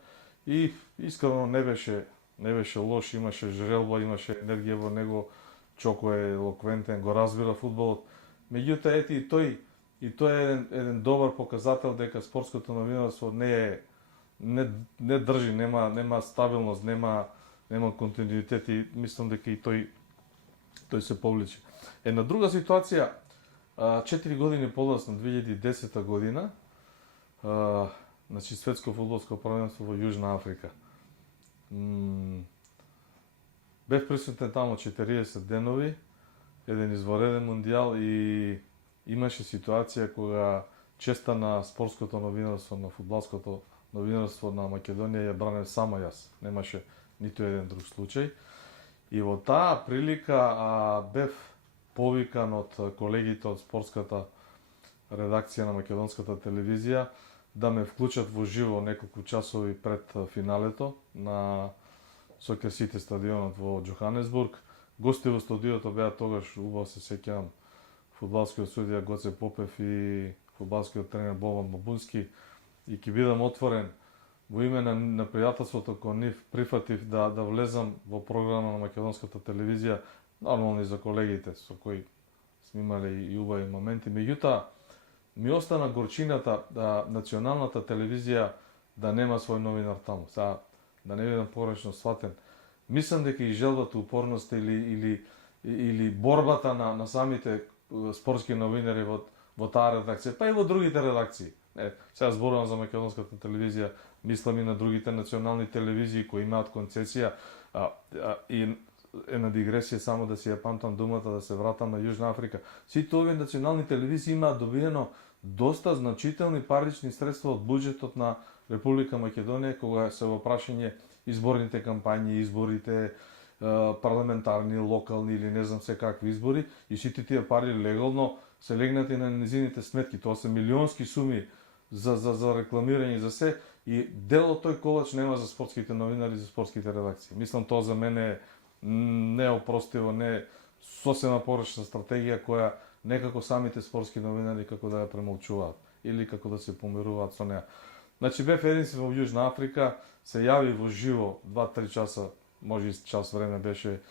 и искрено не беше не беше лош, имаше желба, имаше енергија во него, Чоко е елоквентен, го разбира фудбалот. Меѓутоа, ете и тој е еден добар показател дека спортското новинарство не држи, нема стабилност, нема континуитет и мислам дека и тој се повличи. Една друга ситуација, 4 години подоцна, 2010 година, значи светско фудбалско првенство во Јужна Африка. Бев присутен таму 40 денови, еден извареден мундијал и имаше ситуација кога честа на спортското новинарство, на фудбалското новинарство на Македонија ја бранев само јас. Немаше ниту еден друг случај. И во таа прилика бев повикан од колегите од спортската редакција на македонската телевизија да ме вклучат во живо неколку часови пред финалето на Сокер Сити стадионот во Џоханесбург. Гости во студиото беа тогаш, убаво се сеќавам, фудбалскиот судија Гоце Попев и фудбалскиот тренер Бобан Бабунски. И ќе бидам отворен во име на пријателството кон нив, прифатив да влезам во програма на македонската телевизија, нормално и за колегите со кои сме имале и убави моменти. Меѓутоа, ми остана горчината да националната телевизија да нема свој новинар таму. Сега, да не бидам погрешно сватен. Мислам дека и желбата, упорноста или борбата на самите спортски новинари во таа редакција, па и во другите редакции. Сега зборувам за македонската телевизија, мислам и на другите национални телевизии кои имаат концесија. И една дигресија, само да си ја памтам думата, да се вратам на Јужна Африка. Сите овие национални телевизии имаат добиено доста значителни парични средства од буџетот на Република Македонија, кога се во прашање изборните кампањи, изборите парламентарни, локални или не знам се какви избори, и сите тие пари легално се легнати на низините сметки. Тоа се милионски суми за рекламирање за се, и дел од тој колач нема за спортските новинари, за спортските редакции. Мислам, тоа за мене е неопростиво, не сосема погрешна стратегија која некако самите спортски новинари како да ја премолчуваат или како да се помируваат со неа. Значи, бев единствен во Јужна Африка, се јави во живо 2-3 часа, може и час време беше,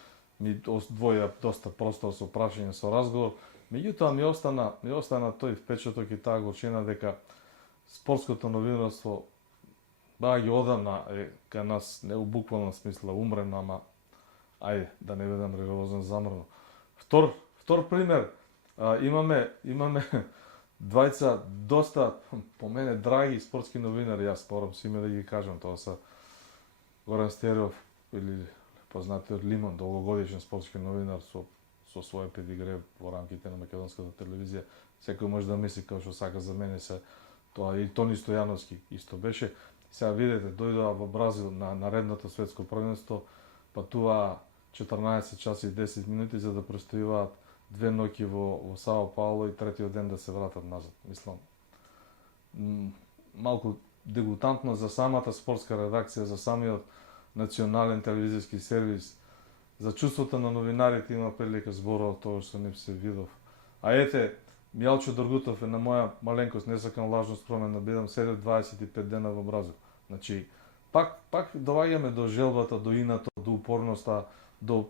ми одвоја доста простор со прашање, со разговор. Меѓутоа ми остана тој впечаток и таа горчина дека спортското новинарство ги одамна е кај нас, не у буквална смисла, умрено, ама ајде, да не бидам религиозен, замрно. Втор пример, имаме двајца доста, по мене, драги спортски новинари, јас морам си име да ги кажам, тоа се Горан Стериов или познатиот Лимон, долгогодишен спортски новинар со свој педигре во рамките на македонската телевизија. Секој може да мисли како што сака, за мене се тоа, и Тони Стојановски исто беше. Сега видете, дојдоа во Бразил на наредното светско првенство, патуваа 14 часа и 10 минути за да престојуваат 2 ноќи во Сао Пауло и третиот ден да се вратат назад. Мислам, малку дегутантно за самата спортска редакција, за самиот национален телевизијски сервис, за чувството на новинарите има прилика зборува тоа што не се видов. А ете, Мјалчо Дргутов е на моја маленкост, не сакам лажно скромен да бидам, седел 25 дена во Бразил. Значи, пак доваѓаме до желбата, до инато, до упорноста, до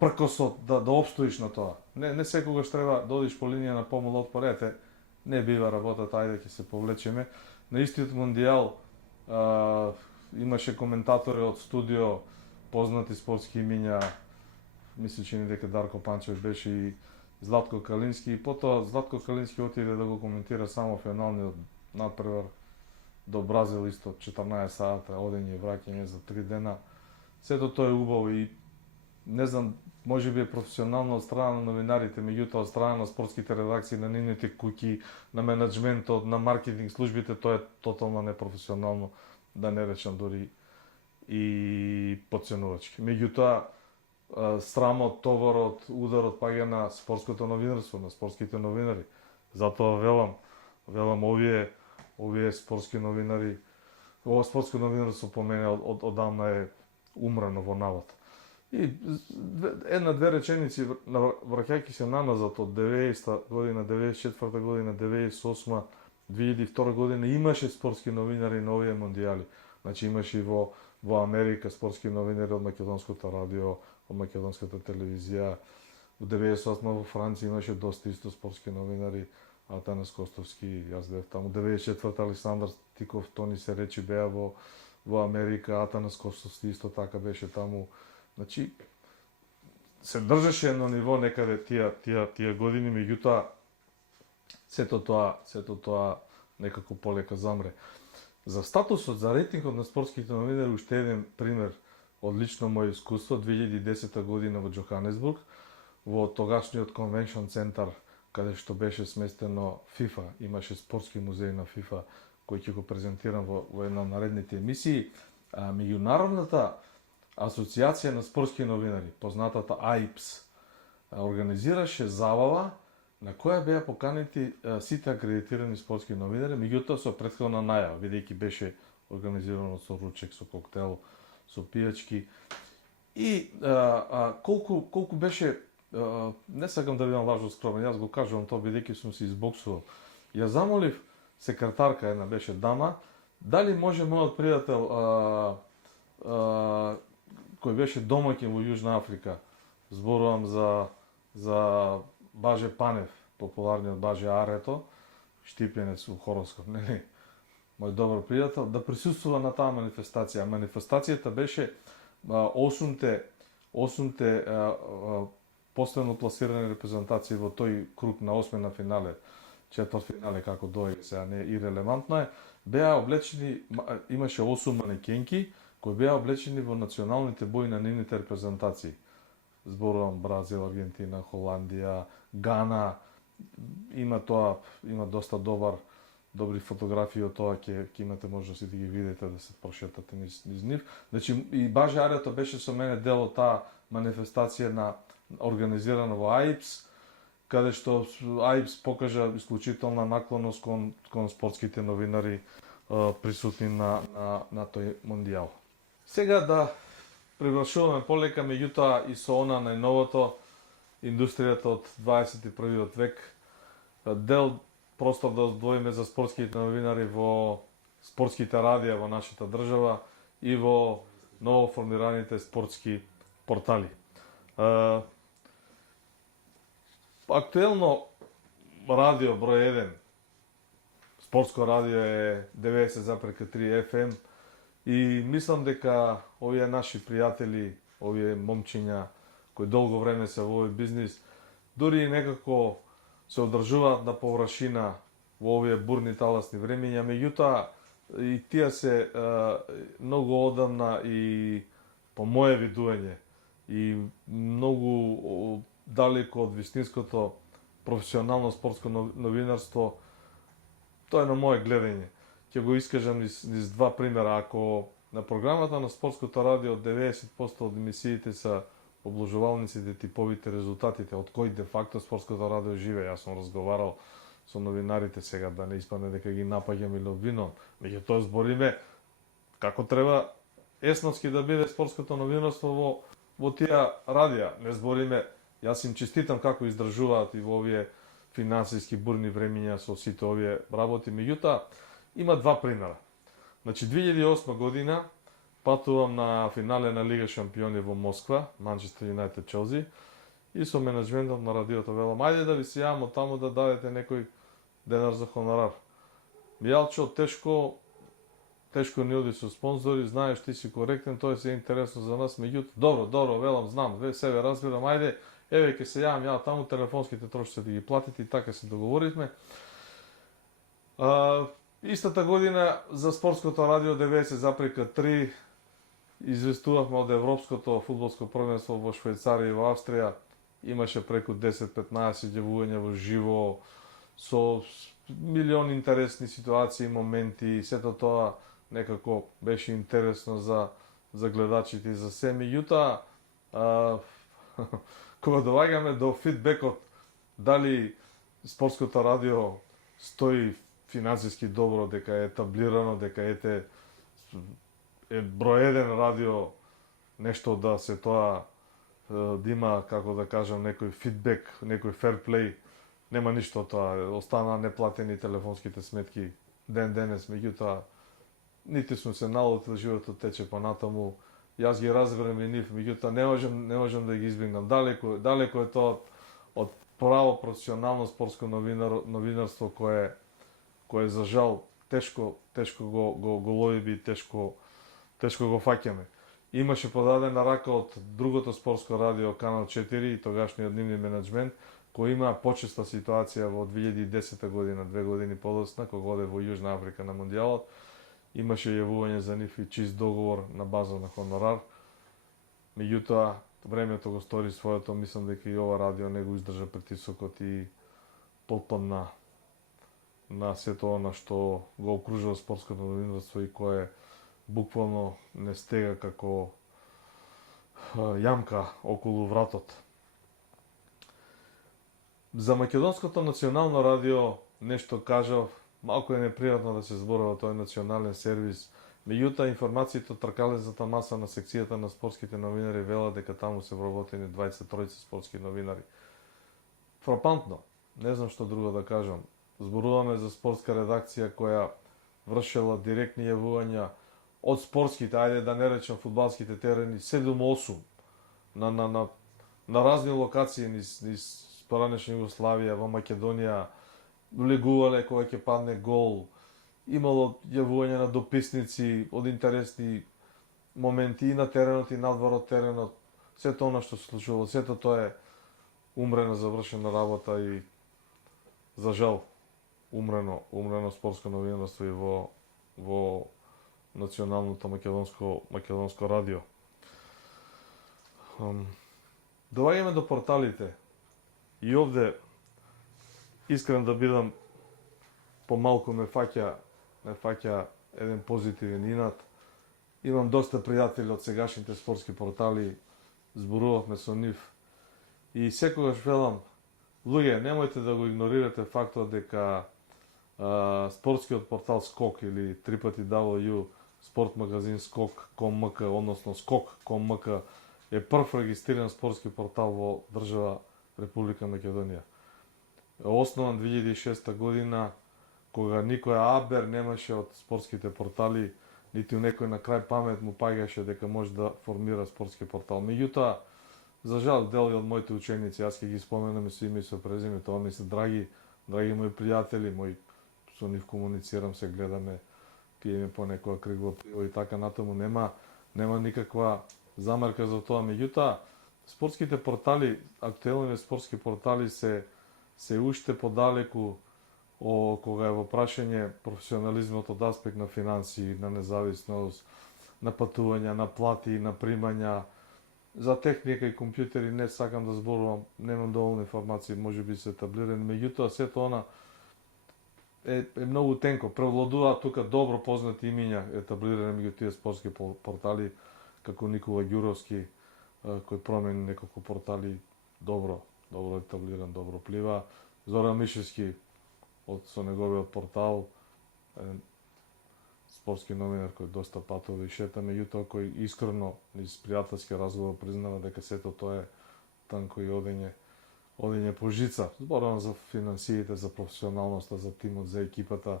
пркосот да обстоиш на тоа. Не секогаш треба да одиш по линија на помал отпор, ете, не бива работата, ајде ќе се повлечеме. На истиот мундијал имаше коментатори од студио, познати спортски имиња, мисли че дека Дарко Панчев беше и Златко Калински, и потоа Златко Калински отиде да го коментира само финалниот надпревар до Бразил, исто 14 сата, одење и враќање за 3 дена. Сето тоа е убаво и не знам, може би е професионално од страна на новинарите, меѓутоа од страна на спортските редакции, на нивните куќи, на менеджментот, на маркетинг службите, тоа е тотално непрофесионално, да не речам дури и подценувачки. Меѓутоа, срамот, товарот, ударот паѓа на спортското новинарство, на спортските новинари. Затоа велам овие спортски новинари, ова спортско новинарство по мене одамна е умрено во навод. И една-две реченици, враќајќи се наназад од 90-та година, 94-та година, 98-та, 2002 година, имаше спортски новинари на овие мондијали. Значи имаше и во во Америка спортски новинари од македонското радио, од македонската телевизија. Во 98 во Франција имаше доста исто спортски новинари, Атанас Костовски, јас бев таму. 94 Александар Тиков, Тони се речи беа во Америка, Атанас Костовски исто така беше таму. Значи, се држеше едно ниво некаде тие години, меѓутоа сето тоа некако полека замре. За статусот, за рейтингот на спортските новинари, уште еден пример од лично моје искуство, 2010 година во Џоханесбург, во тогашниот конвеншн центар, каде што беше сместено ФИФА, имаше спортски музеј на ФИФА, кој ќе го презентирам во една од наредните емисии, меѓународната асоциација на спортски новинари, познатата АИПС, организираше забава на која беа поканети сите акредитирани спортски новинари, меѓутоа со претходна најава, бидејќи беше организирано со ручек, со коктел, со пијачки. И колку беше, не сакам да бидам лажно скромен, јас го кажувам тоа бидејќи сум се избоксувал. Ја замолив секретарка, една беше дама, дали може мојот пријател кој беше домаќин во Јужна Африка, зборувам за Баже Панев, популарниот Баже Арето, штипенец во хороскоп, нели? Мој добар пријател, да присуствува на таа манифестација. Манифестацијата беше 8 последно пласирани репрезентации во тој круг на 8 на финале, четвртфинале како дојде, сега не ирелевантно е, беа облечени, имаше 8 манекенки кои беа облечени во националните бои на нивните репрезентации. Зборувам Бразил, Аргентина, Холандија, Гана, има доста добри фотографии од тоа, ќе имате можност да ги видите, да се прошетате низ нив. Значи, и Баже Арето беше со мене дел од таа манифестација организирана во АИПС, каде што АИПС покажа исклучителна наклоност кон спортските новинари присутни на тој мондијал. Сега да приглашуваме полека, меѓутоа и со она најновото, индустријата од 21. век, дел простор да одвоиме за спортските новинари во спортските радија во нашата држава и во ново формираните спортски портали. Актуелно радио број 1, спортско радио е 90,3 FM и мислам дека овие наши пријатели, овие момчиња кои долго време се во овој бизнис, дури и некако се одржуваат на површина во овие бурни таласни времења, меѓутоа и тие се многу одамна и по моје видување и многу далеко од вистинското професионално спортско новинарство. Тоа е на моје гледање. Ќе го искажам низ два примера. Ако на програмата на спортското радио 90% од емисиите се обложувалниците, типовите, резултатите, од кои де факто спортското радио живе. Јас сум разговарал со новинарите, сега да не испадне дека ги напаѓам или обвинувам. Меѓутоа збориме како треба есновски да биде спортското новинарство во тие радија. Не збориме, јас им честитам како издржуваат и во овие финансиски бурни времења со сите овие работи. Меѓутоа, има два примера. Значи, 2008 година патувам на финале на Лига шампиони во Москва, Манчестер Юнайтед Челси, и со менеджментот на радиото велам, ајде да ви се јавам од таму да дадете некој денар за хонорар. Мијалчо, тешко ни оди со спонзори, знаеш, ти си коректен, тоа е интересно за нас, меѓутоа, добро, велам, знам, себе разбирам, ајде, еве ќе се јавам ја таму, телефонските трошоци да ги платите и така се договоривме. Истата година за спортското радио 90,3 известувавме од Европското фудбалско првенство во Швајцарија и во Австрија. Имаше преку 10-15 јавувања во живо, со милиони интересни ситуации, моменти, сето тоа некако беше интересно за гледачите и за се. Меѓутоа, кога доаѓаме до фидбекот, дали спортското радио стои финансиски добро, дека е етаблирано, дека е број 1 радио, нешто да се тоа, да има, како да кажам, некој фидбек, некој ферплей, нема ништо тоа, останаа неплатени телефонските сметки ден денес, меѓутоа нити сум се налутил, животот тече понатаму. Јас ги разберам и нив, меѓутоа не можам да ги избегнам. Далеко е тоа од право професионално спортско новинарство кое за жал тешко го лови и тешко го фаќаме. Имаше подадена рака од другото спортско радио Канал 4 и тогашниот нивни менеджмент, кој имаа почесна ситуација во 2010 година, 2 години подоцна, кога оде во Јужна Африка на Мондијалот. Имаше јавување за нив и чист договор на база на хонорар. Меѓутоа, времето го стори своето, мислам дека и ова радио не го издржа притисокот и потпадна на сето она што го окружува спортското новинарство и кое буквално не стега како јамка околу вратот. За Македонското национално радио нешто кажав, малку е непријатно да се зборува тој национален сервис. Меѓутоа, информациите од тркалезната маса на секцијата на спортските новинари велат дека таму се вработени 23 спортски новинари. Фрапантно, не знам што друго да кажам. Зборуваме за спортска редакција која вршела директни јавувања од спортските, ајде да не речем фудбалските терени, 7-8 на разни локации низ поранешна Југославија, во Македонија, влегувале кога ќе падне гол, имало јавување на дописници од интересни моменти и на теренот и надвор од теренот. Сето она што се случувало, сето тоа е умрена завршена работа и за жал умрено спортско новинарство и во националното македонско радио. Доаѓаме до порталите. И овде искрен да бидам, помалку ме фаќа еден позитивен инат. Имам доста пријатели од сегашните спортски портали, зборувавме со нив и секогаш велам, луѓе, немојте да го игнорирате фактот дека спортскиот портал Скок или www спорт магазин Скок.мк, односно Скок.мк е прв регистриран спортски портал во држава Република Македонија. Основан 2006 година, кога никој абер немаше од спортските портали, нити у некој на крај памет му паѓаше дека може да формира спортски портал. Меѓутоа, за жал, дел од моите ученици, јас ќе ги споменам со име и со презиме, тоа ми се драги мои пријатели, со нив комуницирам, се гледаме, пиеме по некоја кригла пиво и така натаму, нема никаква замерка за тоа. Меѓутоа, спортските портали, актуелни спортски портали се уште подалеку кога е во прашање професионализмот од аспект на финансии, на независност, на патувања, на плати, на примања. За техника и компјутери не сакам да зборувам, немам доволно информации, може би се таблирани, меѓутоа сето она е многу тенко. Превладуваат тука добро познати имиња етаблирани меѓу тие спортски портали, како Никола Ѓуровски, кој промени неколку портали, добро етаблиран, добро плива. Зоран Мишевски, со неговиот портал, спортски новинар кој доста патува и шета, меѓутоа кој искрено низ пријателски разговор признава дека сето тоа е танко и одење по жица. Зборувам за финансиите, за професионалноста, за тимот, за екипата,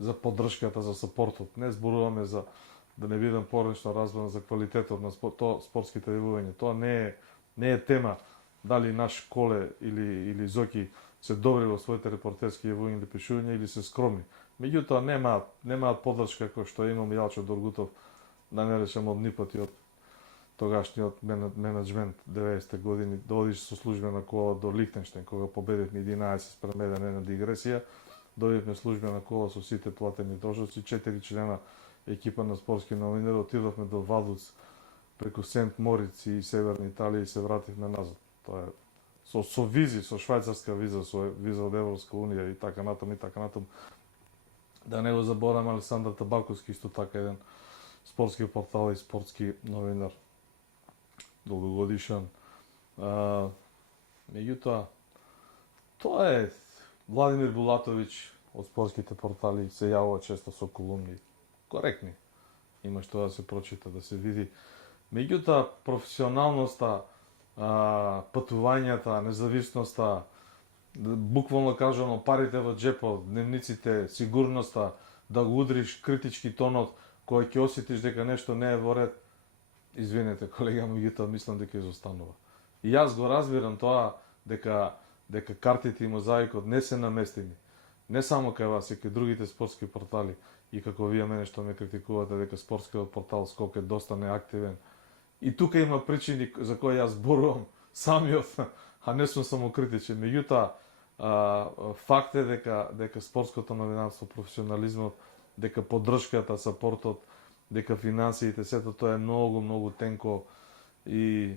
за поддршката, за сапортот. Не зборуваме за да не бидам поречно разбран за квалитетот на спортските јавувања. Тоа не е тема дали наш Коле или Зоки се добри во своите репортерски јавувања или пишувања или се скромни. Меѓутоа немаат поддршка кој што имам Јалчо Доргутов, да не речем од НИПот и од тогашниот менеджмент 90-те години, доодиш со службена кола до Лихтенштейн, кога победивме 11-1 една дигресија, дојдовме службена кола со сите платени трошоци, 4 члена екипа на спортски новинари, отидовме до Вадуц преку Сент Мориц и Северна Италија и се вративме назад. Тоа е со визи, со швајцарска виза, со виза од Европска унија и така натаму. Да не го заборавам Александар Табаковски, исто така еден спортски портал и спортски новинар, долгогодишен. Меѓутоа, тоа е Владимир Булатовиќ од спортските портали се јавува често со колумни, коректни. Има што да се прочита, да се види. Меѓутоа, професионалноста, патувањата, независноста, буквално кажано парите во джепот, дневниците, сигурноста, да го удриш критички тонот, кога ќе осетиш дека нешто не е во ред, извинете колега, меѓутоа мислам дека изостанува. И јас го разбирам тоа дека картите и мозаикот не се наместени. Не само кај вас, и кај другите спортски портали, и како вие мене што ме критикувате дека спортскиот портал Скок е доста неактивен. И тука има причини за кои јас зборувам самиот, а не сум самокритичен. Меѓутоа, факт е дека спортското новинарство, професионализмот, дека поддршката, сапортот, дека финансиите, сето тоа е многу тенко и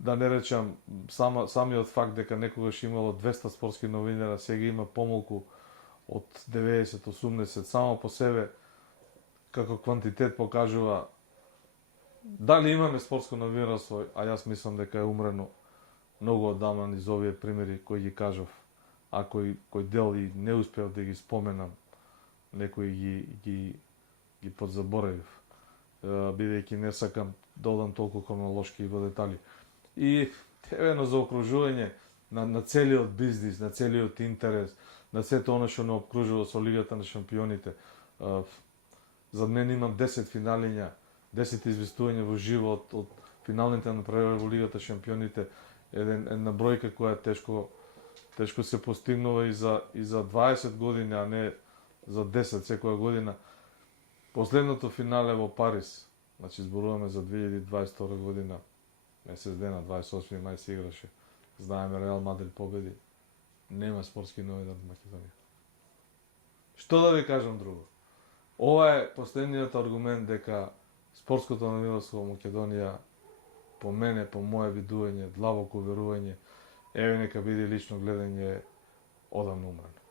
да не речам самиот факт дека некогаш имало 200 спортски новинара, сега има помалку од 90-80, само по себе како квантитет покажува дали имаме спортско новинарство, а јас мислам дека е умрено многу одамна низ овие примери кои ги кажав, а кој дел и не успеав да ги споменам, некои ги подзаборавив, бидејќи не сакам да одам толку хронолошки во детали. И евено за окружување на целиот бизнис, на целиот интерес, на сето оно што не обкружува со Лигата на шампионите. За мен имам 10 финалиња, 10 известувања во живот од финалните направи во Лигата шампионите, една бројка која тешко се постигнува и за 20 години, а не за 10 секоја година. Последното финале во Париз, значи зборуваме за 2022 година, месец дена, 28 мај се играше. Знаеме Реал Мадрид победи. Нема спортски новинар во Македонија. Што да ви кажам друго? Ова е последниот аргумент дека спортското новинарство во Македонија, по мене, по моje видување, длабоко верување, еве нека биде лично гледање, одамна умрено.